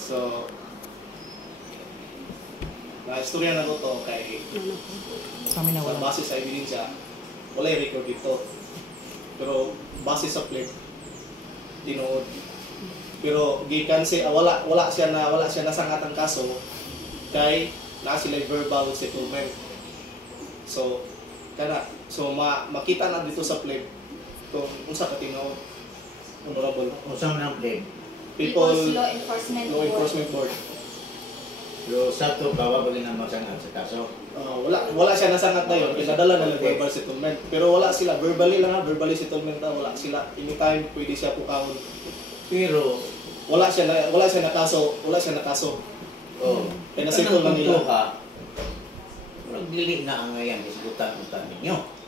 So, na-istorya na to kay sa base sa ebidensya, wala yung record dito. Pero base sa plate, tinuod. Pero gikan siya wala siya nasangat ang kaso kay na sila verbal settlement. So makita na dito sa plate kung unsa ka tinuod. Honorable. Unsa man ang plate? People's Law Enforcement Board. Pero sa to bawa ba na masangat sa kaso? Wala siya nasangat na yun, pinadala na ng verbal settlement. Pero wala sila, verbally verbally settlement na, wala sila. Anytime pwede siya pukawon. Pero wala siya na kaso. Oh, kaya nasettle lang nila. Murag dili na ang ngayon isgutan-utan ninyo.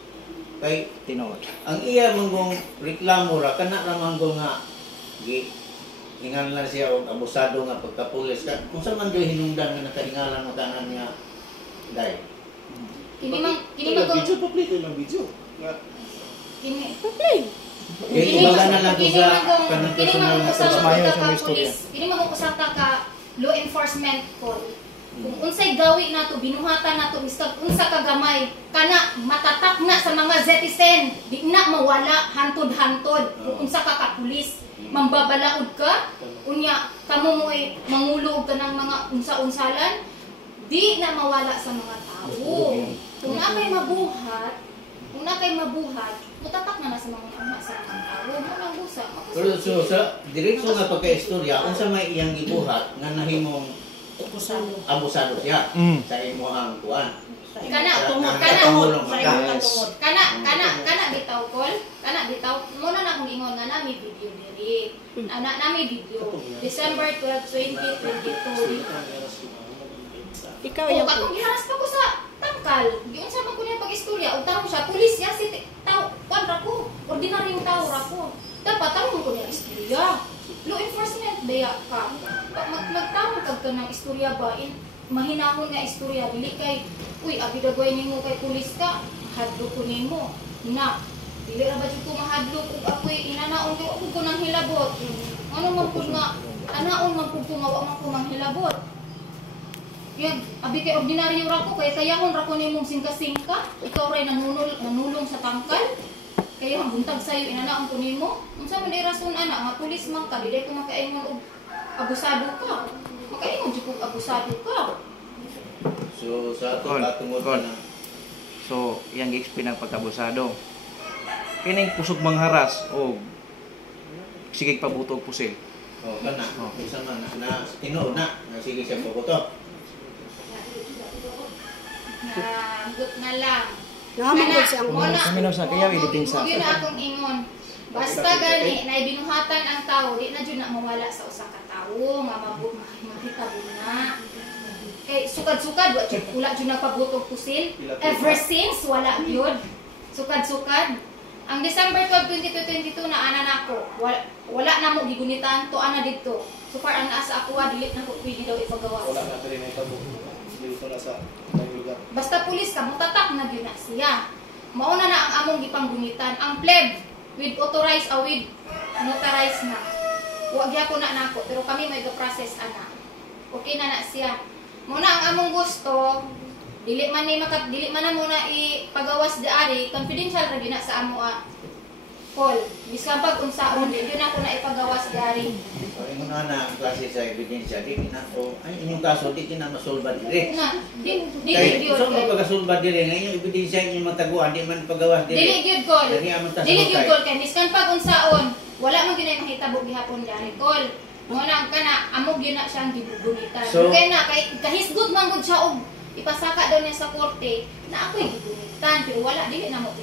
Kay tinuod. Ang iya manggong reklamo ra kana ra manggong nga ingan lang siya og abusado nga pagkapulis ka. Kung sa man gyud hinungdan nga nakaingalan mo tanan nga dai. Kini man video public lang video. Kini public. Kini baga na lang sa kanang personal na Kini mag-usata ka law enforcement ko. Kung unsay gawi nato binuhatan nato biskag unsa ka gamay kana matatak na sa mga zetizen di na mawala hantod-hantod kung unsa ka kapulis mambabalaod ka unya kamo mo'y mangulog ka ng mga unsa-unsalan di na mawala sa mga tao. Kung na kay mabuhat mutatak na sa mga tao mo nang busa. Pero so sa diretso nga pagka-istorya unsa may iyang gibuhat nga nahimong abusado siya sa imo ang kuan. Kana bitaw mo na akong ingon nga nami video diri. Nami video December 12, 2022. Ikaw yung akong giharas pa ko sa tangkal. Giun sa man ko niya pag-istorya ug tarong siya pulis ya si tao kwan ra ko. Ordinaryong tao ra ko. Dapat tarong ko niya istorya. Law enforcement baya ka. Magtawag ka ng istorya ba? Mahinahon nga istorya. Dili kay, uy, abidagoy nimo kay pulis ka. Hadlo ko nimo. Na, dili ra ba dito ko mahadlo kung ako'y inanaon ko ako ko nang hilabot. Ano man po nga, anaon man po nga wak man ko nang hilabot. Yan, abi kay ordinaryo ra ko, kaya kayahon ra ko nimong singka-singka. Ikaw ray nanulong sa tangkal. Kaya ang buntag sa'yo, inanaon ko nimo. Unsa man ay rason ana nga pulis man ka, dili ko makaingon og abusado ka. Makaingon jud kog abusado ka. So sa ato patungod na. So, iyang gi-explain ang pagkabusado. Kining kusog mangharas o sige pabutog pusil. Oh, kana. Unsa man na tinuod na sige siya pabuto. Gut na lang. Kami sa kaya idipinsa. Mo na akong ingon. Basta gani na binuhatan ang tao, di na jud na mawala sa usa ka tawo nga makita na. Kay sukad-sukad wala jud nagpabutog pusil. Ever since wala gyud. Sukad-sukad. Ang December 12, 2022 na ana nako. Wala na mo gigunitan to ana didto. So far ang naa sa ako dili na ko pwede daw ipagawas. Wala na diri na ito. Dito na sa lugar. Basta pulis ka mutatak na gyud na siya. Mauna na ang among gipanggunitan. Ang pleb with authorized with notarized na. Wa gyapon na nako pero kami may ga-process ana. Okay na siya. Muna ang among gusto dili man na muna ipagawas diari confidential ra gyud na sa amo call. Bisan pag unsaon di na ko na ipagawas diari. Ingon ana ang klase sa ebidensya di na o ay inyong kaso di na masolba dire. Na di so magpagasolba dire nga inyong ebidensya inyong mataguan di man pagawas dire. Dili gyud call. Dili gyud call kay miskan pag unsaon wala man gyud na mahitabo gihapon diari call. Muna kana amo gyud na siyang gibugunitan. Kay na kay kahisgod man gud siya og ipasaka daw niya sa korte na ako'y gibunitan pero wala dili na mo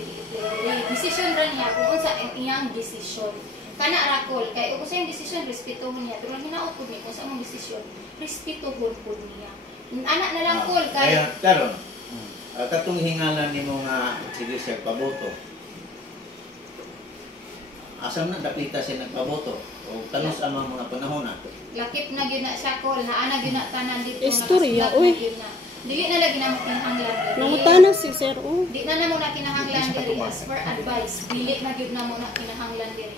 decision ra niya kung unsa ang iyang decision kana ra call kay ug sa iyang decision respetuhon niya pero hinaot pud ni kung sa among decision respetuhon pud niya ana na lang call kay karon katong hingalan nimo nga sige siya paboto asam na dakita siya nagpaboto o tanos amang mga panahon na lakip na gyud na siya call na ana gyud na tanan dito istorya uy dili na lagi na kinahanglan diri. Nangutana si sir Di na mo na kinahanglan diri as per advice. Dili na gyud na mo na kinahanglan diri.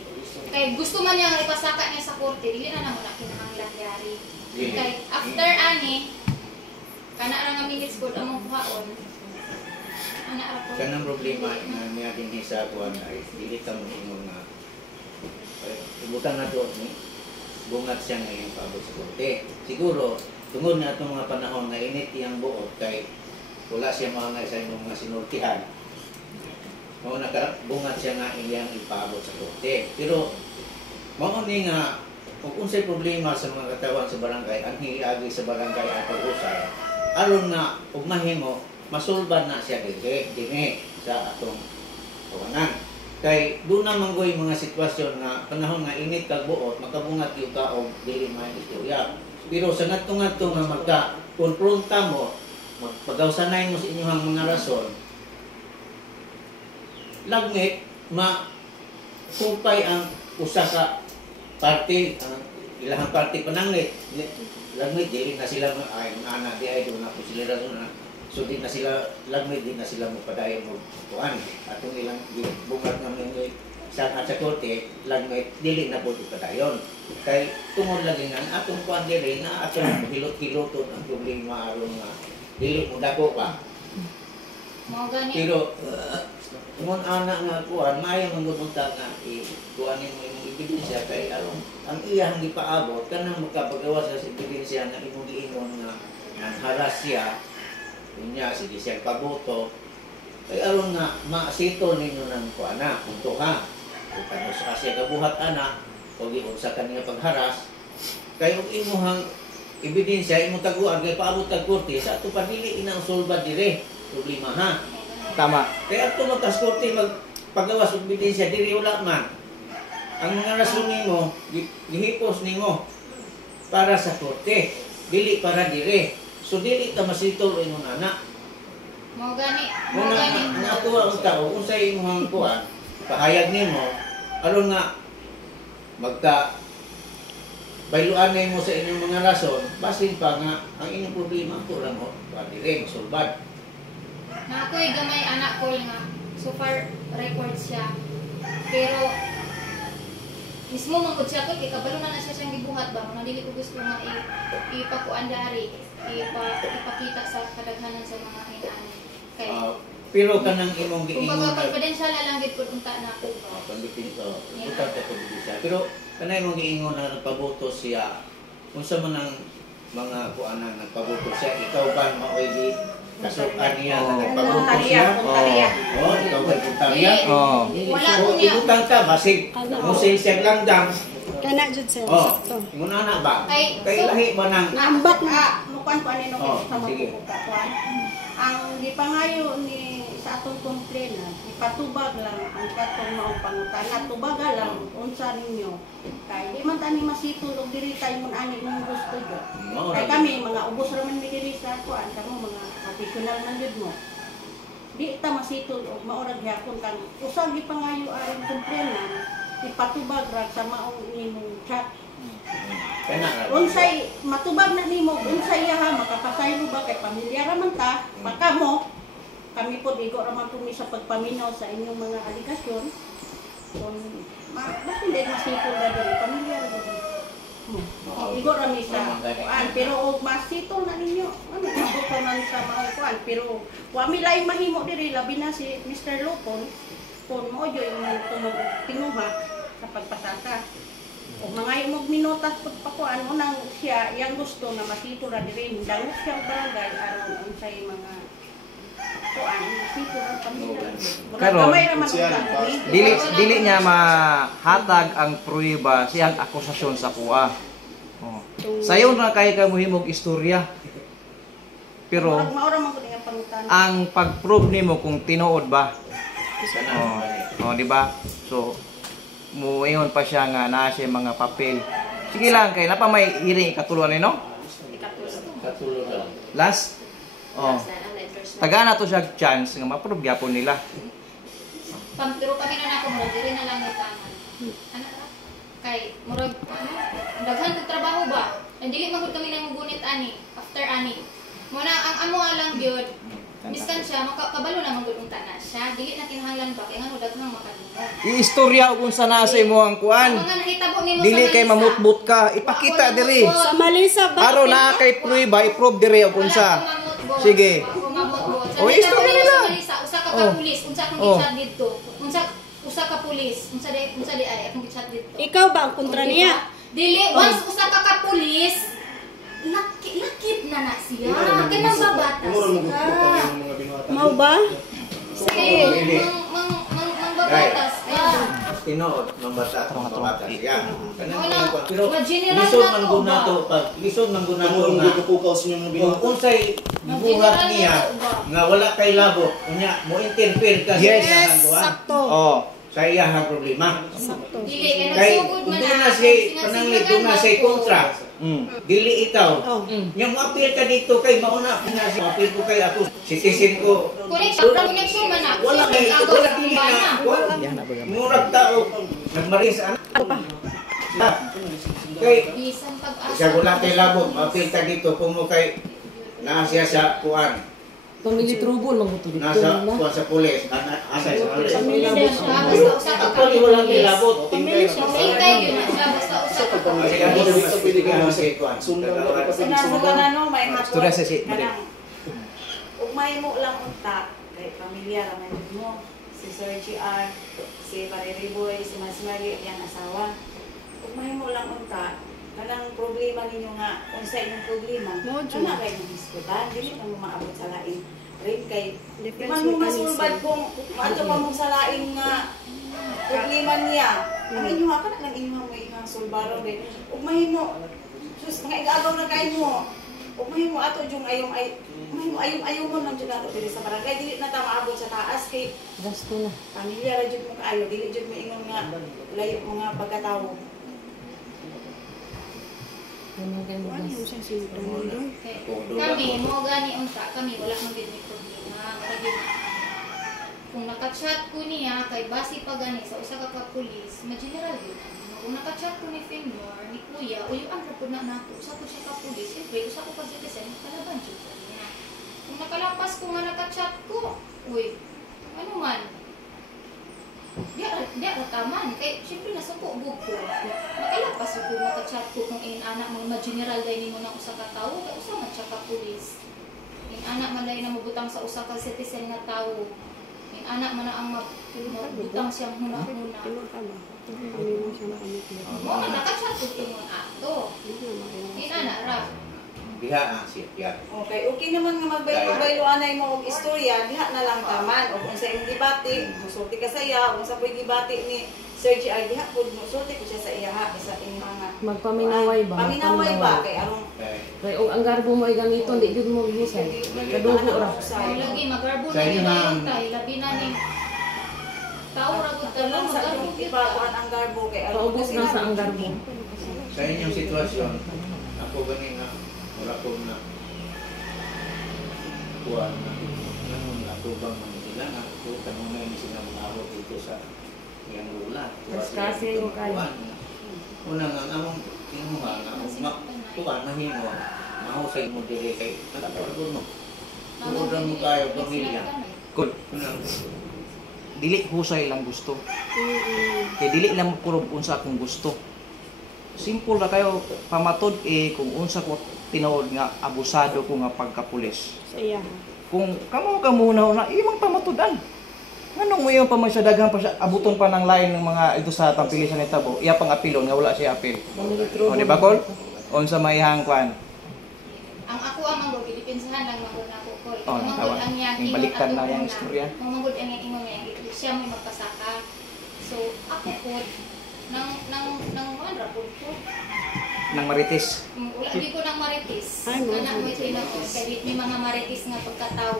Kay gusto man niya ipasaka niya sa korte, dili na namo na kinahanglan yari. Dili. Kay after ani kana ra nga minutes good among kuhaon. Ana ra ko. Kanang problema nga niya din sa kuan ay dili ta mo ingon nga ibutan na to ni bungat siya ngayon paabot sa korte. Siguro tungod na itong mga panahon na init iyang buot kay wala siya mga sa imong mga sinultihan. Mao bungat siya nga iyang ipaabot sa korte. Pero mao ni nga kung unsay problema sa mga katawan sa barangay, ang hiagi sa barangay ang pag-usay. Aron nga ug mahimo masulban na siya dinhi sa atong kawanan. Kay doon na manggoy mga sitwasyon nga panahon nga init kag buot makabungat yung ka og dili may istorya. Pero sa ngadto-ngadto nga magka-konfronta mo, magpagawsanay mo sa inyong mga rason, lagmit kumpay ang usa ka party, ang ilahang party pananglit. Lagmit dili na sila ay ana di ay doon na po sila rason na. So di na sila lagmit, di na sila magpadayon mo tuan. Atong ilang bungat nga mga sa korte, lagmit dili na po padayon. Kay tungod lagi nga atong kuan diri na atong hilot-hiloton ang problema aron nga dili mo dako pa. Mao gani. Pero kung anak nga kuan, maayo manggubunta nga kuanin mo imong ebidensya kay aron ang iyang gipaabot kanang magkapagawas sa ebidensya nga imong giingon nga haras siya, kunya sige siya paboto. Kay aron nga masito ninyo ng kuana, punto ha. Kung kano sa siya kabuhat ana, o giun sa kaniya pagharas, kay og imuhang ebidensya imong taguan kay paabot kag korte sa ato pa dili ina usolba dire problema ha. Tama. Kaya ato magkaskorte magpagawas og ebidensya diri wala man. Ang mga rason nimo gihipos nimo para sa korte, dili para dire. So dili ka masitol imong anak. Mao gani. Mao Muna gani. ang atuwa ang tao unsay imong kuan, pahayag nimo aron nga magka bayluanay mo sa inyong mga rason, basin pa nga ang inyong problema ko lang mo, dire masulbad. Na ako'y gamay anak ko nga. So far record siya. Pero mismo mangkod siya ko kay kabalo na siya siyang gibuhat ba nga dili ko gusto nga ipakuan dari, ipakita sa kadaghanan sa mga hinaan. Kay Pero kanang imong kung giingon baga confidential na lang gid pud unta na ako. panditin ko, utang ka pud siya. Pero kanang imong giingon na nagpaboto siya. Unsa man ang mga kuanang nagpaboto siya, ikaw ba maoy di kasukan niya na nagpaboto siya? Oh, ikaw ba puntarya? Oh. Wala So, ko niya. ibutang ka basig mo siya langdang. Kana jud sir, Oh, sakto. ingon ana ba? Ay, Kay so- lahi ba nang Naambak na. Mukuan ko anino Oh, sa sige. magkukuan. Ang gipangayo ni sa atong komplena, ipatubag lang ang katong maong pangutana, tubaga lang unsa ninyo. Kay di man tani masitol og diri tayo mun ani mong gusto jud. Mao Kay ra. kami mga ubos ra man mi diri sa kuan, kamo mga professional man jud mo. Di ta masitol og maurag gyapon kan usag gipangayo aron komplena, ipatubag ra sa maong imong chat. Kana ra. Unsay matubag na nimo, unsay ha makapasaylo ba kay pamilya ra man ta, baka mo kami po igo ra man po mi sa pagpaminaw sa inyong mga aligasyon. Kung bakit hindi masipol na diri pamilya ra diri. Igo ra mi sa kuan, pero og masitol na ninyo. Ano abot pa man sa mga kuan, pero wa mi lain mahimo diri labi na si Mr. Lopon kung mo yo yung tumog tinuha sa pagpasaka. O mga imog minutas pagpakuan mo nang siya yang gusto na masito ra diri dangot siya og barangay aron unsay mga kuan masito ra pamilya. Karon, Gamay ra man siya, ang Dili niya mahatag ang pruweba siyang akusasyon sa kuha. Oh. Sayon na kay ka muhimog istorya. Pero maura man gud nga pangutan. ang pag-prove nimo kung tinuod ba. Kana. Oh, di ba? So muingon pa siya nga naa siya mga papel. Sige lang kay napa may hearing ikatuluan ni no? Katulog lang. Last. Oh. Taga na to siya chance nga ma-prove gyapon nila. Pero kami na nako mo diri na lang ni tanan. Ano ra? Kay murag daghan kag trabaho ba? And dili man gud kami nang mugunit ani after ani. Muna ang amo lang gyud Miskan siya, makabalo naman gud unta na siya. Dili na kinahanglan ba kay ngano daghang makadungog. Iistorya og unsa na sa imo ang kuan. Mga nakitabo nimo Dili sa kay Malisa. mamutbut ka, ipakita diri. Sa Malisa ba? Aron na kay prueba, i-prove diri og unsa. Sige. O, istorya nila. Usa ka Oh. pulis, unsa akong Oh. gichat dito. Usa ka pulis, unsa di ay akong gichat dito. Ikaw ba ang kontra niya? Dili once usa ka pulis, lakip na siya. Kanang babatas ka. Mau ba? Sige, mang babatas ka. Tinood, mambata, mambata siya. Wala, Pero ma-general lisod na man to guna ba? to, pag lisod man guna to Tumulong nga, dito po sa inyong mga kung binuhat. unsay buhat niya, nga wala kay labo, unya, mo interfere ka sa Yes. iyahang kuwan, Sakto. Oh. sa iyahang problema. Sakto. Dili kay Kay, nagsugod man doon na siya, pananglit, doon na siya kontra. Mm. Dili itaw. Oh. Yung appeal ka dito kay mauna, appeal ko kay ako, citizen ko. Connection man na. Wala kay, Agaw wala sa dili kumbana. na. Wala. Yan na ba gamay. Murag tao, nagmaris ano? Kay, Bisan pag-asa. siya wala kay labo, appeal ka dito, kung mo kay, naa siya sa kuan, Pamili trubol mang dito nasa na. kuan sa pulis, asay sa pulis. Pamilya Basta usa ka Actually, wala kay labot. Pamilya siya. Tingkay yun na siya. Basta usa ka Kasi pulis. ano dito pwede ka naman sa kuan. Sinasugan may hatod. Istorya sa si Kanang, ugmay mo lang unta, kay pamilya raman mo, si Sir GR, si Paririboy, si Mas Mari, yung asawa. Ugmay mo lang unta, kanang problema ninyo nga, kung sa inyong problema, kana kayo ng diskutan, dili mo maabot sa laing rin kay, di man mo masulbad kung ato pa mo sa laing nga problema niya. Ang inyo nga, kana lang inyo mo ikang sulbaro din. Ugmay mo, sus, mga igagaw na kayo mo. Ugmay mo ato yung ayaw mo lang dyan ato dili sa barangay. Dili na ta maabot sa taas kay Gasto na. pamilya ra jud mo kaayo. Dili jud mo ingon nga layo mo nga pagkatawo. Ano kayo mo gas? Kami, mo gani unta, kami wala man gid may problema. Wala gid. Kung naka-chat ko niya kay base pa gani sa usa ka pulis, ma-general yun. Kung naka-chat ko ni Femnor, ni Kuya, uyuan ra pud na nako, usa ko siya ka pulis, siyempre usa ko ka citizen, kalaban jud sa niya. Kung nakalapas ko nga naka-chat ko, uy, ano man, di ra taman. Kay siyempre nasuko bug ko. Nakalapas ko naka-chat ko kung anak mo ma-general dahil mo ng usa ka tawo, kay usa man siya ka pulis. Anak man dahil na mabutang sa usa ka citizen nga tawo. Anak man na ang mabutang siyang huna-huna. Mo man naka-chat ko ingon ato. Anak ra. Biha ang siya. Okay naman nga magbaylo anay mo og istorya, diha na lang taman. O kung sa imong gibati, musulti ka saya, kung sa po'y gibati ni Sir GR, diha pud musulti ko siya sa iya sa imong nga Magpaminaway ba? paminaway ba kay arong Kay og ang garbo mo ay ganito, di jud mo gibusan. Kadugo ra. Ang lagi magarbo Sa na inyo nila na- yung tay, labi na ni tao ra gud Talong talong sa magarbo itong gyud iba ta. kuan ang garbo kay Paubos na sa ang garbo. Sa inyong sitwasyon, ako gani nga, wala ko na kuan na ganun ako bang sila nga ako kanunay ni sila mag-awot dito sa iyang lula. Mas kasi yung kayo. Una nga, among tinuha nga, kuan mahimo, mahusay mo dili kay nagpapagod mo. Tuod mo kayo, pamilya. Cool. Una, Dili husay lang gusto. Kay dili lang kurob unsa akong gusto. Simple ra kayo pamatod kung unsa ko tinuod nga abusado ko nga pagkapulis. Sa iya. Kung kamo ka muna na imong pamatudan. Nganong mo yung pamasyadagan pa siya abuton pa ng line ng mga ito sa tampilisan ni Tabo. Iya pang apilon nga wala siya apil. Pamili O trubol. di ba kol? Unsa may hangkwan? Ang ako ang manggod, Pilipinsahan lang manggod na ako, Kol. Oh, natawa. Ang yang Yung ingon baliktad ato na yung muna. istorya. Ang manggod ang yang ingon nga, siya may magpasaka. So, ako po, nang mandra po ko. Nang marites. Wala, di ko nang maritis. Ay, mo. Anak mo ito na ko. Kaya may mga maritis nga pagkatao.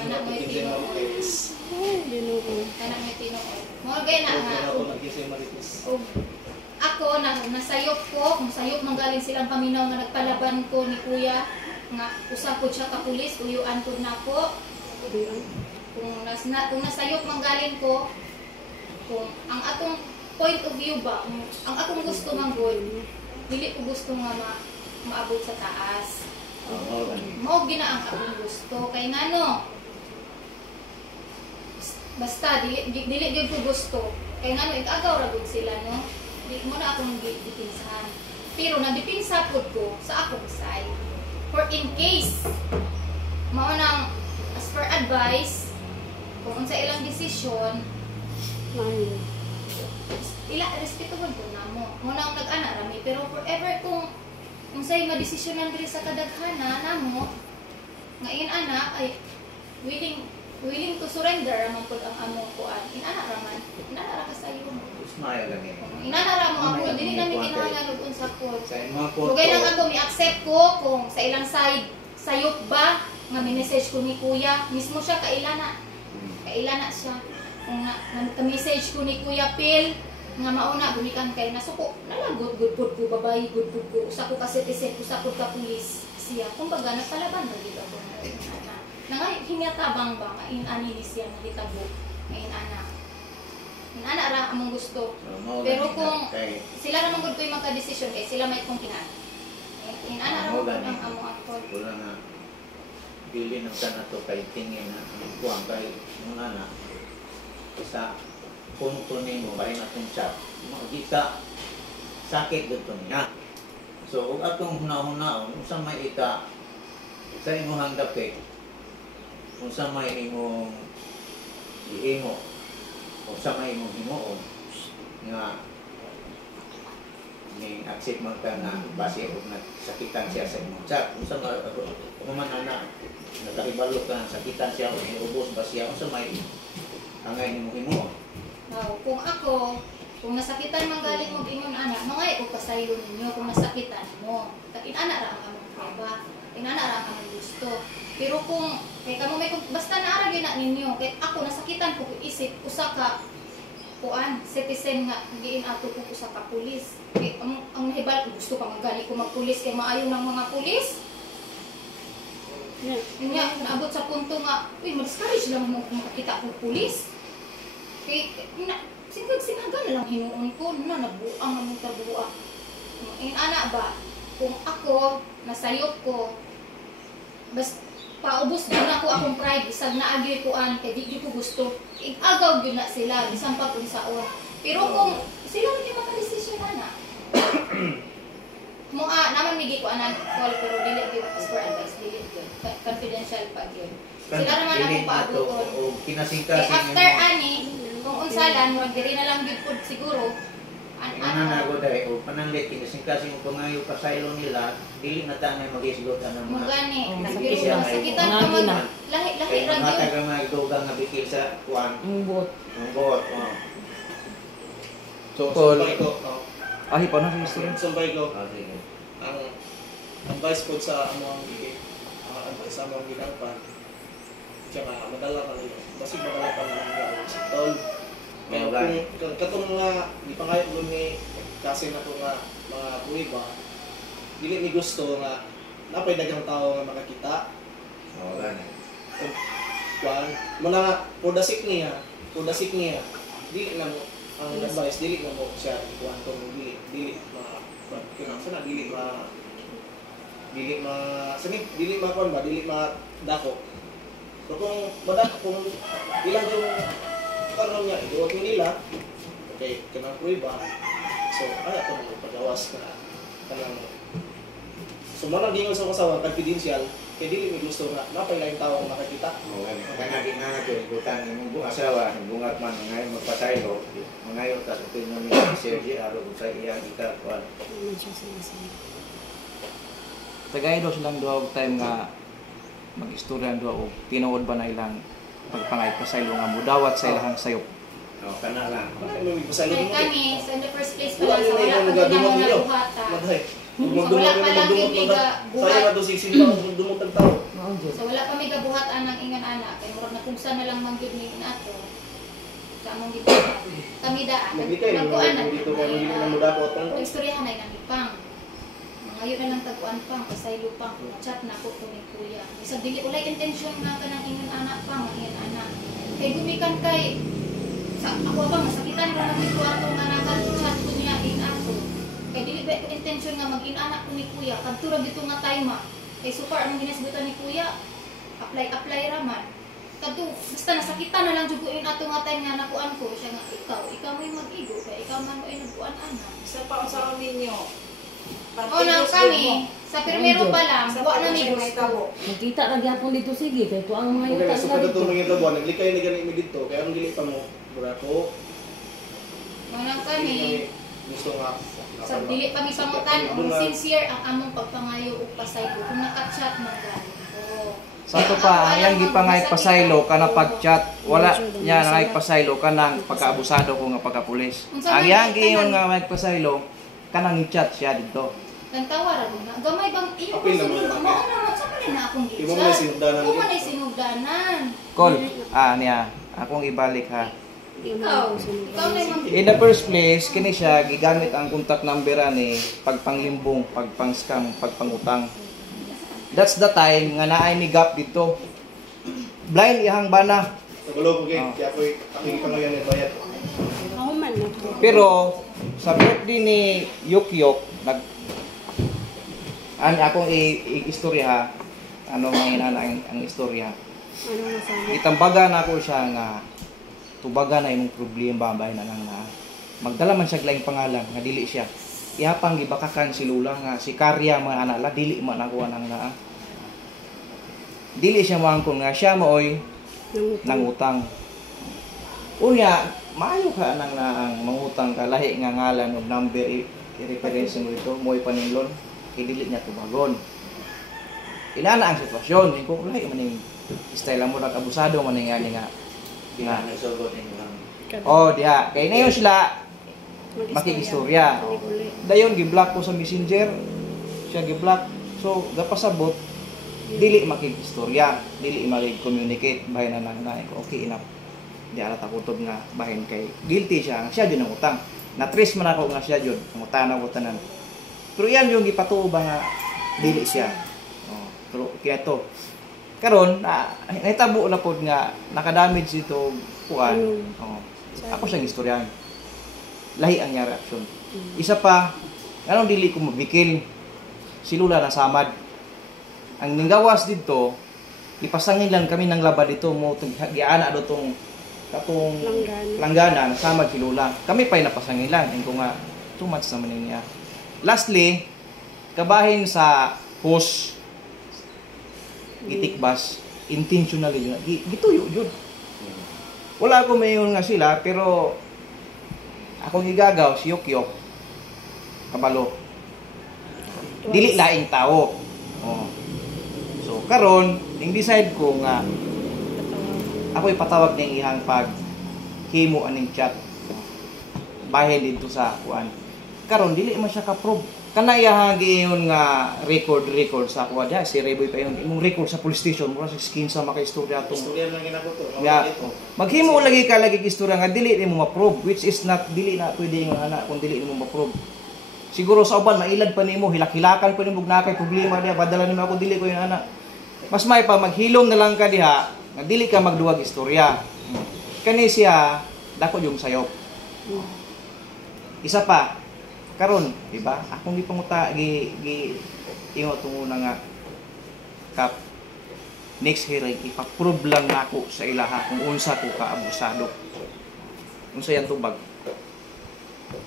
Anak mo ito na ko. Ay, Ginoo. Anak mo ito na ko. Mga gaya na nga. Og ako, nasayop ko, kung sayop manggaling silang paminaw nga nagpalaban ko ni Kuya, nga usa ko siya ka pulis, uyuan ko na ko. Kung nasayop manggaling ko, kung ang atong point of view ba, ang akong gusto manggod, dili ko gusto nga maabot sa taas. Oo, gani. Mao gina ang akong gusto kay ngano. Basta dili gyud ko gusto. Kay ngano igagaw ra gud sila no. Di mo na akong dipinsahan. Pero nagdipinsa pud ko sa akong side. For in case mao nang as per advice kung unsa ilang desisyon Ay, respetuhon ko na mo. Mo na ang nag-ana rami pero forever kung unsay madesisyonan diri sa kadaghana namo nga ana ay willing to surrender ramon pud ang among kuan. Inana ra ka sayo mo. Usmaya gani. Inana ra mo ako dili na mi kinahanglan og unsa pod. Sa mga photo. Dugay lang ako mi-accept ko kung sa ilang side sayop ba nga mi-message ko ni kuya mismo siya kailana. Kailana siya. Kung na-message ko ni Kuya Phil nga mauna gumikan kay nasuko nalagot good ko babay good ko usa ko ka citizen usa ko ka pulis siya kumbaga nagpalaban na dito ko na nga hingatabang ba nga inani ni siya nahitabo ngayon ana ra among gusto pero kung sila naman gud koy magka-desisyon kay sila may kung kinan ana ra mo ang among akon wala na dili na sa nato kay tingin na ang kuwang kay mga na sa punto nimo bahay na itong chat makikita sakit dito niya so kung atong hunahunahon kung sa may ita sa imuhang dapit kung sa may imong ihimo kung sa may imong himuon nga may accept man ka na base kung nagsakitan siya sa imong chat kung sa kung man na nakahibalo ka sakitan siya o ubos ba siya kung sa may angay ni mo himuon. Kung ako, kung nasakitan man galing mo ingon anak, mangay ko pasaylo ninyo kung nasakitan mo. Inana ra ang among prueba, inana ra ang among gusto. Pero kung kay kamo may basta naara gyud na ninyo, kay ako nasakitan ko isip usa ka kuan citizen nga giin ato ko usa ka pulis. Kay ang nahibal gusto pa magali ko magpulis kay maayo ng mga pulis. Nya naabot sa punto nga, uy, ma-discourage lang mo kung makakita ko pulis. Kaya, sinaga na lang hinuon ko, nabuang na mong tabuang. Ana ba, kung ako, nasayot ko, bas, paubos din ako akong pride, isag na agyo kuan, kaya di ko gusto, agaw yun na sila, isang pag-unsaon. Pero kung sila hindi makadesisyon na naman migi ko anan call pero dili gyud as for advice dili gyud confidential pa gyud sila naman ako paabuton o kinasingkasing after ani kung unsalan mo diri na lang gyud pud siguro nago dai o pananlit kinasingkasing kung pangayo pasaylo nila dili na ta may magisgotan ng mga gani siya sakitan pa man lahi ra gyud mataga mga dugang nga bikil sa kuan bot. So, Paul. sumbay ko, Ahi pa na sa history. sumbay ko, sige ang advice ko sa among advice sa among ginagpan, tsaka madala ka rin, kasi madala ka rin ang tol. Pero kung katong nga, di pa ngayon ko ni kasi na ko nga mga kuiba, dili ni gusto nga napay dagang tao nga makakita. oo gani Kuan, muna nga, for the sick niya, dili na mo, ang advice, dili na mo siya, kuan kung dili ma dako. So kung ilang yung karon niya, iduwag mo nila, okay, kanang prueba, so ay ito mo pagawas na kanang so manang gingon sa kasawa, confidential, kaya dili may gusto nga, napailaing tao ang makakita. oo gani kaya di nga natin butan imong asawa bungat man ngayon magpasaylo mangayo ta sa opinion ni Sergio aro sa iyang ikakuan Tagay daw silang duha og time nga mag-istorya duha og tinuod ba na ilang pagpangay pasaylo nga mudawat sa ilahang sayop. oo kana lang Ay, may pasaylo kay mo. kami sa in the first place pa Wala lang sa na wala yung pa na dumog mo nila. nabuhata Maday. wala pa lang yung liga buhat. Sayang na to sigsing dumog tag tao. So wala pa may gabuhatan ng ingan anak kay murag nakumsa na lang mangyud ni ato. Sa among gibuhat. Kami daan. Magitay mo Nagkuanan dito kay hindi na mudako tong. istoryahan ay nang ipang. Ngayon na lang taguan pang pasaylo pang chat na ko ni kuya. Isang dili ulay intention nga kanang ingan anak pang ingan anak. Kay gumikan kay sa ako bang masakitan ra lang ko ato nga naka-chat ko niya in ato. Kay dili ba intention nga mag-inanak ko ni kuya kadto ra dito nga time Kay super ang ginasgutan ni Kuya, apply raman. Kadto basta nasakitan na lang jud ko yung ato nga time nga nakuan ko siya nga ikaw mo yung mag-igo kay ikaw man mo ay nagkuan ana. Isa pa sa ninyo. O na kami sa primero pa lang, wa na mi gusto. Nakita ra gyapon dito sige kay to ang mga Okay, yuta so sila kada dito. itong mga tabuan, naglikay na ganit mi dito, kaya ang dili pa mo, burato. Manang kami Gusto nga. sa dili kami pangutan o sincere ang among pagpangayo ug pasaylo kung naka-chat man gani. Sa to pa, ang yang gipangay pasaylo kana pag-chat, wala niya nangay pasaylo kanang pagkaabusado ko nga pagkapulis. Ang yang giingon nga may pasaylo kanang i-chat siya dito. Nagtawara mo na. Gamay bang iyo Apil kasi naman mao na. naman sa man na akong Imo man ay sinugdanan. Imo man ay sinugdanan. Call, niya, akong ibalik ha. Ikaw na yung In the first place, kini siya gigamit ang contact number ani pagpanglimbong, pagpang-scam, pagpangutang. That's the time nga naay mi gap dito. Blind ihang bana. Nagulo ko kaya ako'y aking pangayan ni bayad. Ako man na. Pero sa birthday ni Yukyok, akong i-istorya ha. Ano nga ang istorya. Ano masabi? Itambagan ako siya nga tubaga na imong problema bahay na nang na. Magdala man siya laing pangalan nga dili siya. Ihapang gibakakan si Lula nga si Karya mga anak la dili man ako nang na. Dili siya moangkon nga siya mooy nangutang. Unya, maayo ka nang naang mangutang ka lahi nga ngalan ug number i-reference mo dito mo'y paninlon kay dili niya tubagon. Inana ang sitwasyon, kung lahi man ning style mo nag abusado man ning nga Kaya nagsugot ninyo lang. oh diha kay ngayon sila makikistorya. Dayon gi-block ko sa Messenger. Siya gi-block. So gapasabot dili makikistorya, dili makig-communicate bahin na nang okay enough. Di ala takutob nga bahin kay guilty siya. Siya jud ang utang. Na-trace man ako nga siya jud ang utang ko tanan. Pero yan yung gipatuo ba nga dili siya. Oh, pero kaya to karon nahitabo na pod nga nakadamage ito kuan. Oh. Ako siyang istoryan. Lahi ang niya reaksyon. Isa pa, anong dili ko mabikil. Si Lula nasamad. Ang ninggawas dito, ipasangin lang kami ng laba dito mo giana do tong katong langgana nasamad si Lula. Kami pa'y napasangin lang. Yung ko nga 2 months naman niya. Lastly, kabahin sa host itikbas intentionally yun. Gituyo yun. Wala ko mayon nga sila pero akong igagaw si Yukyok kabalo. Dili laing tao. Oh. So karon ning decide ko nga ako ipatawag ning ihang pag himo aning chat. Bahin dito sa kuan. Karon dili man siya ka-prove. Kana iyang giingon nga record sa kuha diha si Reboy pa yung imong record sa police station mura sa skin sa makaistorya tong Istorya lang ginabuto. yeah. Maghimo lagi ka lagi istorya nga dili nimo ma-prove which is not dili na pwede nga ana kung dili nimo ma-prove. Siguro sa uban mailad pa nimo hilak-hilakan pa nimo na kay problema diha padala nimo ako dili ko yung ana. Mas may pa maghilom na lang ka diha nga dili ka magduwag istorya. Kani siya dako yung sayop. Isa pa karon, di ba? Akong gipanguta ingo tungo na nga kap next hearing ipa-prove lang nako sa ilaha kung unsa ko ka abusado. Unsa yan tubag?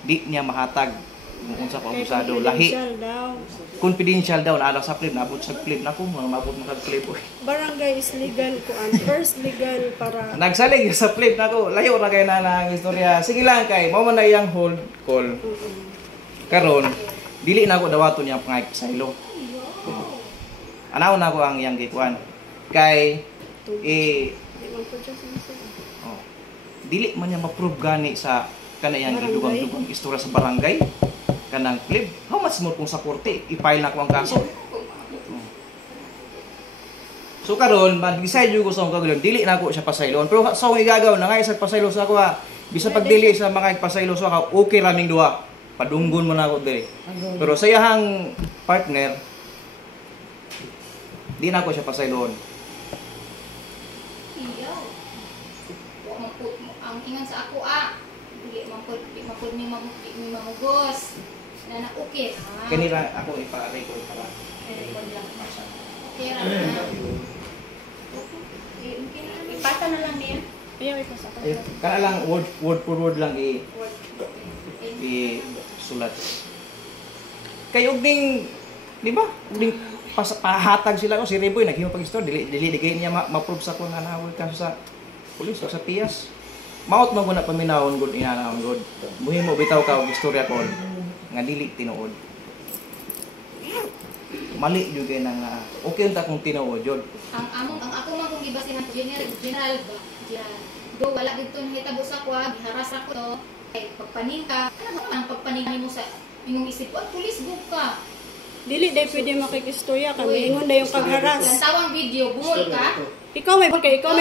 Di niya mahatag kung unsa ko abusado. Lahi. Confidential daw na sa flip naabot sa flip nako maabot mo kag flip oy. Barangay is legal ko first legal para Nagsalig sa flip nako. Layo ra kay na ang istorya. Sige lang kay mao man na iyang hold call. Karon dili na ako dawaton yang pangay pasaylo. Anaw na ko ang iyang gikuan kay dili man niya ma-prove gani sa kanayang gidugang-dugang istorya sa barangay kanang clip. How much more kung sa korte i-file na ko ang kaso. So karon mag-decide ko sa kagulon dili na ako siya pasaylon pero sa akong igagaw na nga isa pasaylo sa ako bisa pagdili sa mga pasaylo sa ako okay raming duha. Padunggon mo na ako diri. Pero sa iyang partner, di na ako siya pasayloon. Iyaw. Wa man pud ang ingon sa ako dili man pud ni mamugos. Na okay na. Kanila ako ipa-record para. Record lang. Masa. Okay ra na. Okay na. Ipasa na lang niya. Ayaw, ipasa ka. Ayun, kana lang word for word lang Word. sulat. Kayo ding, di ba? Ding pahatag sila ko si Reboy naghimo pag store dili gay niya ma-prove sa ko nga nawal ka sa pulis o sa piyas. Maot man ko na paminawon gud inanawon gud. Muhimo bitaw ka og istorya kon nga dili tinuod. Mali jud kay nang okay unta kung tinuod jud. Ang ako man kung gibasin ng general ba? General. Do wala dito nahitabo sa kwa, giharas ako to. Kay pagpaning ka, ano ang pagpaning mo sa imong isip ko, pulis gud ka. Dili day pwede makikistorya ka. Ingon na yung pagharas. Ang tawang video, bungol ka. Ikaw may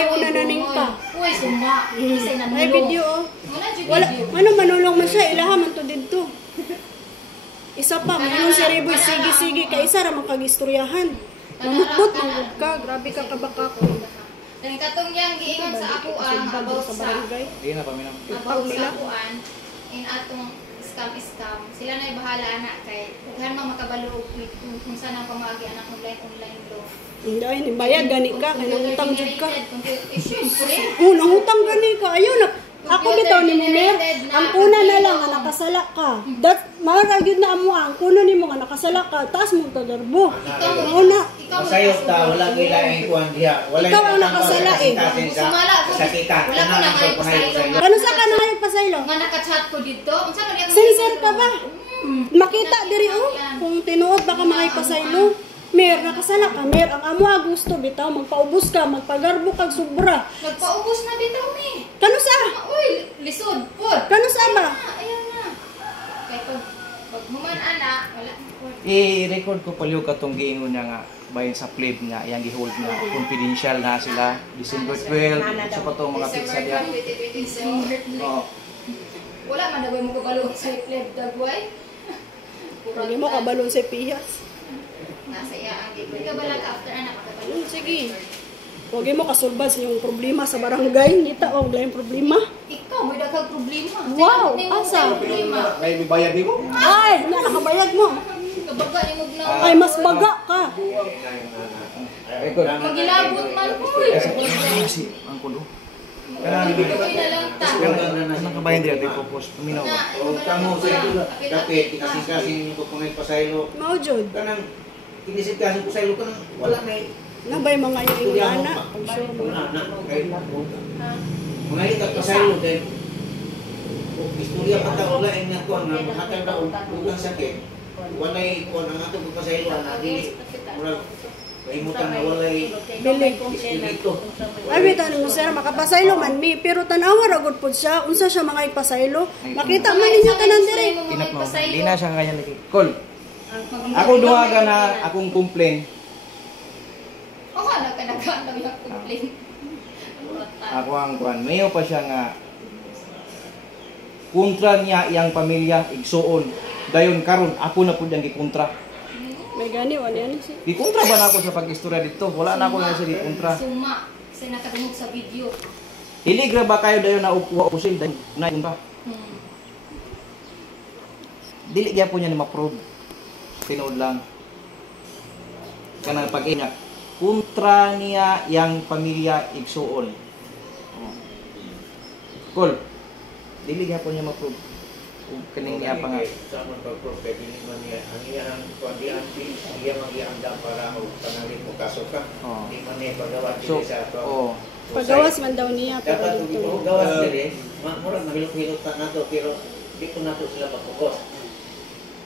una na ning ka. Uy, sumba. Isay na May video oh. Wala jud Wala, video. ano manulong man siya, ilaha man to dito. Isa pa, mayroon si Reboy, sige, kay isa ra makagistoryahan. Mamutbot, mangod ka, grabe ka kabaka ko. Dan katong yang giingon sa ako ang about sa sa barangay. Di na paminaw. about sa kuan in atong scam. Sila na bahala anak kay daghan man makabalo og kung saan ang pamagi anak online lo. Hindi, bayad gani ka, kay nangutang jud ka. Siyempre. Nangutang gani ka, ayaw na. Ako bitaw ni mo, Mer. Ang una na lang nga nakasala ka. Marag yun na amo ang kuna nimo nga nakasala ka, taas mo tadarbo. Ang una, Masayos ta, wala kailangan kuhan diha. Wala Ikaw ang nakasala eh. Sa kita. Wala ko na nga pasaylo. ano sa ka na ngayon pasaylo? Nga naka-chat ko dito. Unsa man yung Sensor ka ba? Makita diri oh, kung tinuod baka makipasaylo. Mer, nakasala ka, Mer. Ang amo gusto bitaw, magpaubos ka, magpagarbo kag sobra. Nagpaubos na bitaw ni. Kano sa? Uy, lisod pod. Kano sa ba? Ayan na. Kay pag human ana, wala. I-record ko palyo katong giingon niya nga bayan sa pleb nga yang gihold nga confidential na sila December 12 sa patong mga pizza diya. Oh, Wala man dagway mo kabalo sa pleb dagway. Hindi mo kabalon sa pihas. Nasa iya ang gibol. Ikaw ba lang after anak kabalo? Sige. Huwag mo kasulbad sa iyong problema sa barangay. Nita, huwag lang yung problema. Ikaw, may daghang problema. Wow, Sa'yo, tingin mo asa? sa problema. May bibayad mo? Ay, nakabayad mo. Kabaga ni mo na. Ay, mas baga ka. record. Magilabot man po eh. Si ang kulo. Kana Uy na lang ta. kanang kabayan diya di focus paminaw. O kamo sa ilo, dapat kinasikasin niyo ko pangay pasaylo. Mao jud. Kanang kinisikasin ko sa ilo kanang wala may Nabay mga yung ana. Mga ikat pasaylo din. Istorya pa ta wala ang nga kuan nga hatag ta ugang sakit. Wala kuan ang ato pasaylo na dili. Murag Kaimutan na walay espiritu. Ay, bitaw ni mo sir, makapasaylo man mi, pero tanawa ra gud pud siya, unsa siya mga ipasaylo. Makita man ninyo tanan dire. Tinap mo. Di na siya kanya lagi. Call. Ako duwaga na akong complain. Oo, nagkanagandang yung complaint. Ako ang kuan. Mayo pa siya nga kontra niya iyang pamilya igsuon. Dayon karon ako na pud ang gikontra. May gani wala yan si. Gikontra ba na ako sa pag-istorya dito? Wala na ako na sa gikontra. Suma. Kasi nakatungog sa video. Dili gra ba kayo dayon na upuha usin dayon na yun ba? Dili gyapon niya ni ma-prove. Tinuod lang. Kanang pag-inya kontra niya yang pamilya igsuon. Oh. Cool. Dili gyapon niya ma-prove. Kung kaning niya pa nga. Sa mga pag-prophet, hindi man niya, ang iyang kuwandian, iya mag-ianda para o panalit mo kaso ka. Oh. Hindi man niya pagawa So, dili sa ato. oh. Pagawas man daw niya pero Dapat dito. kung gawas dili, murag mahilot-hilot na nato, pero di ko nato sila pagpukos.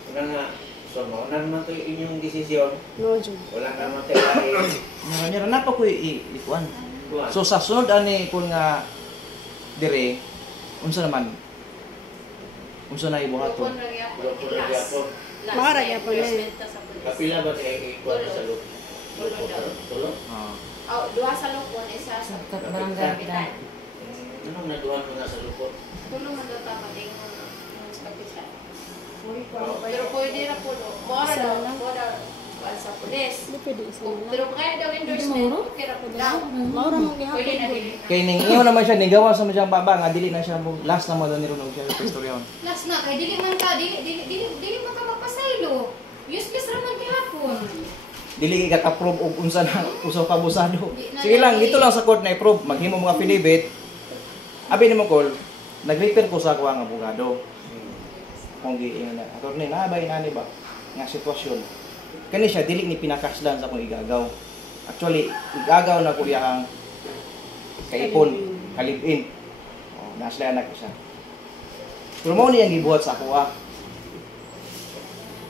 Kaya nga, so maunan man to inyong desisyon, No jud. wala ka naman tayo Nara na pa ko ikuan. So sa sunod ani kun nga dire unsa naman? Unsa na ibuhaton? Mara ya pa ni. Kapila ba tayo ikuan sa loob? Tulo? Ah. Dua sa lupon, isa sa barangay kita. Anong naduhan mo na sa lupot? tulong na daw tama tingon sa kapitan. Pero pwede na po, mora sa pulis. Di pwede isa na. Pero kaya daw endorsement, okay ra po daw. Mao ra man Pwede na gihapon. dili. Kay ning iyo naman siya nigawa sa siyang baba nga dili na siya last na mo daw ni Ronald siya istorya. Last na kay dili man ka, dili man ka dili ka ka-prove og unsa na usaw ka abusado. Sige lang, dito lang sa court na i-prove, maghimo mga affidavit. Abi nimo kol, nag-refer ko sa ako ang abogado. Kung giingon na, attorney, nabay na ni ba nga sitwasyon. Kani siya dili ni pinakaslan sa akong igagaw. Actually, igagaw na ko ang kaipon, kalibin. Oh, nasla anak isa. Pero mo ni ang gibuhat sa ako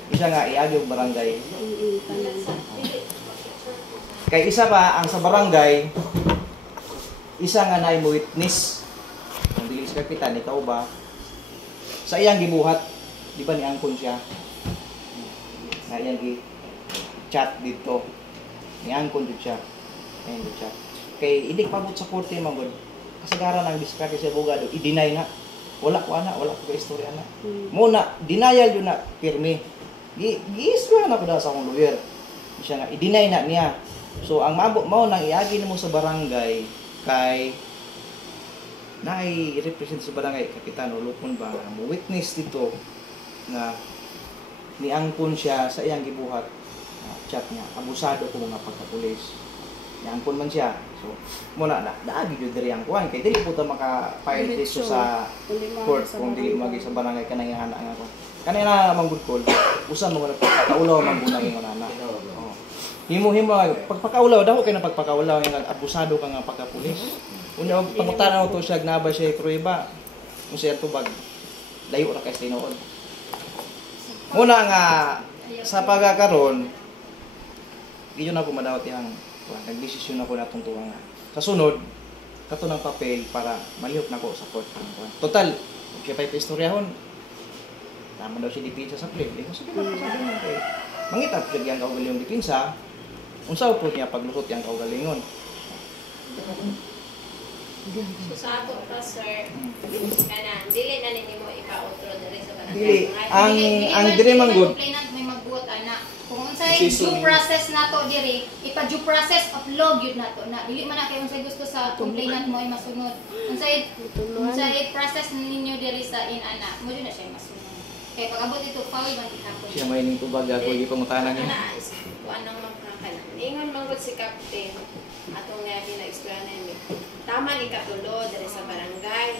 isa nga iagyo barangay. Kay isa pa ang sa barangay, isa nga naay mo witness. Kung dili sa kapitan, ikaw ba? Sa iyang gibuhat, di ba ni angkon siya? Na iyang chat dito. Ni angkon dito siya. Ayan dito chat. Kay hindi pabot sa korte manggod. Kasagaran ang diskarte sa abogado, i-deny na. Wala ko ana, wala ko istorya na. Muna denial yun na pirmi. Gi-istorya na ko daw sa akong lawyer. Siya nga i-deny na niya. So ang maabot mao nang iagi nimo sa barangay kay represent sa barangay kapitan o lupon ba mo witness dito na niangkon siya sa iyang gibuhat. Chat niya, abusado ko mga pagka-pulis. Niangkon man siya. So, muna na, naagi yun diri ang kuhan. Kaya dili po ito maka-file dito sa court kung dili magi sa barangay ka nang ihana nga ko. Kanina namang good call, usa mo nga pagpakaulaw man gunang ingon ana. Himo-himo pagpakaulaw daw kay na pagpakaulaw nga abusado ka nga pagka-pulis. Unya og pangutana to siya gnaba siya prueba. Kung siya tubag layo ra kay tinuod. Muna nga sa pagkakaroon, iyon ako madawat yang nagdesisyon ako natong tuwa nga. Sa sunod, kato ng papel para malihok na ko sa court. Total, kung siya pa'y istoryahon, naman daw si dipinsa sa play. Sige ba, sabi mo ko mangitap siya yung kaugalingong dipinsa, unsaw po niya paglusot yung kaugalingon. So sa ato pa, sir, dili na ninyo mo ipa-outro dali sa barangay. Dili, ang dili man good. May magbuot ana. Kung unsay due process nato diri, ipa-due process of law gyud nato na. Dili man na kay unsay gusto sa complainant mo ay masunod. Unsay process ninyo diri sa inana, mo na siya masunod. Kay pag abot ito foul man ihapon. Siya may ning tubag ako gi pangutanan niya. Anong magkakala. Ingon man gud si Captain atong nga gina-explain ni. Tama ni katulo diri sa barangay.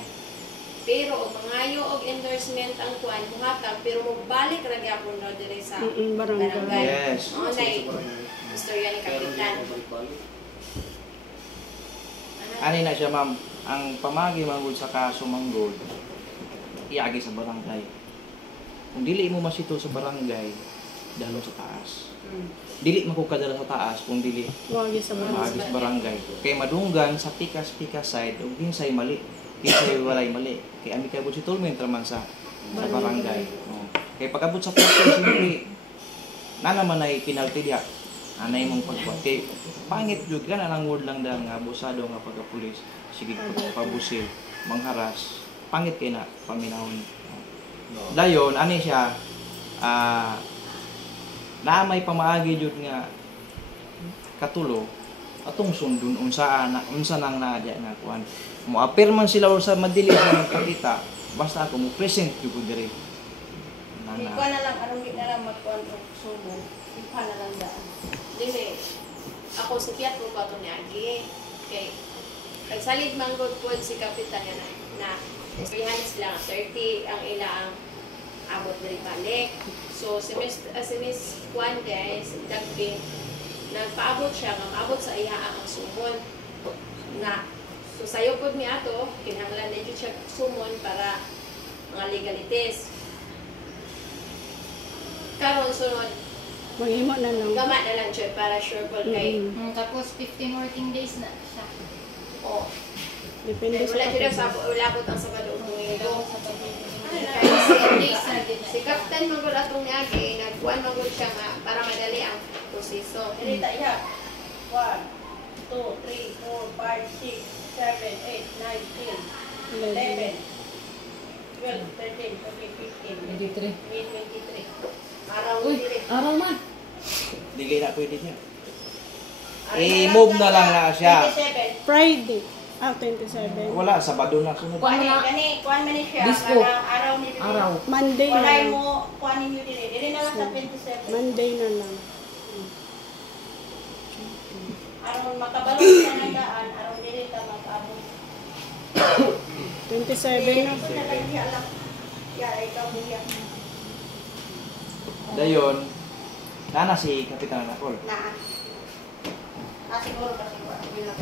Pero og mangayo og endorsement ang kuan muhatag pero mobalik ra gyapon no diri sa barangay. Yes. Oh, na istorya ni Kapitan. Ani na siya ma'am, ang pamagi manggod sa kaso manggod iagi sa barangay. Kung dili mo masito sa barangay, dalo sa taas. Dili makukadala sa taas kung dili Wagi sa barangay. Kay madunggan sa pikas-pikas side ug ginsay mali. Ginsay walay mali. Kay ami kay si Tulmen traman sa barangay. Kay pagabot sa court siyempre na naman ay penalty diha. Anay mong pagbuhat. Kay pangit jud ka na lang word lang da nga abusado nga pagka-pulis. Sige pagpabusil, mangharas. Pangit kay na paminahon. Dayon ani siya na may pamaagi jud nga katulo atong sundon unsa nang naadya nga kuan mo apirman sila sa madili sa magkakita basta ako mo present jud ko diri Ikaw na lang arong gid na lang magkuan og subo. Ikaw na lang daan. Dili. Ako sukyat ko ato ni Agi. Kay nagsalig manggod pod si Kapitan na istoryahan sila nga 30 ang ila ang abot diri balik. So si Miss Juan guys, Dagpin, nagpaabot siya nga maabot sa iya ang sumon nga so sayo pod mi ato kinahanglan na jud siya sumon para mga legalities. Karon sunod Maghimo na lang. gama na lang siya para sure po kay Tapos 15 working days na siya. oh Depende sa wala jud sa wala ko ang Sabado ug Linggo. Si Captain manggol atong niagi nagkuan manggol siya nga para madali ang proseso. Dili ta iya. 1 2 3 4 5 6 7 8 9 10 11 12 13 14 15 23 Araw dili. Araw man. dili na pwede niya i-move na lang na siya 27. Friday. 27. wala Sabado na sunod Kuan na. Kani kuan man ni siya. Disco. Parang araw ni dili. Araw. Monday na Walay lang. mo kuan ninyo dili. Dili na lang sa 27. Monday na lang. kung makabalong ka ng daan, aron dili ka mag-abot. 27 na. Kung nakagdiya lang, ay ikaw buya. Dayon, nana si Kapitan Nakol. Na. Siguro kasi bilang.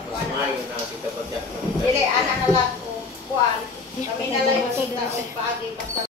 Mas maayo na si kapatid. Dili, ana na lang kung kuan. Kami na lang yung kita o paagi basta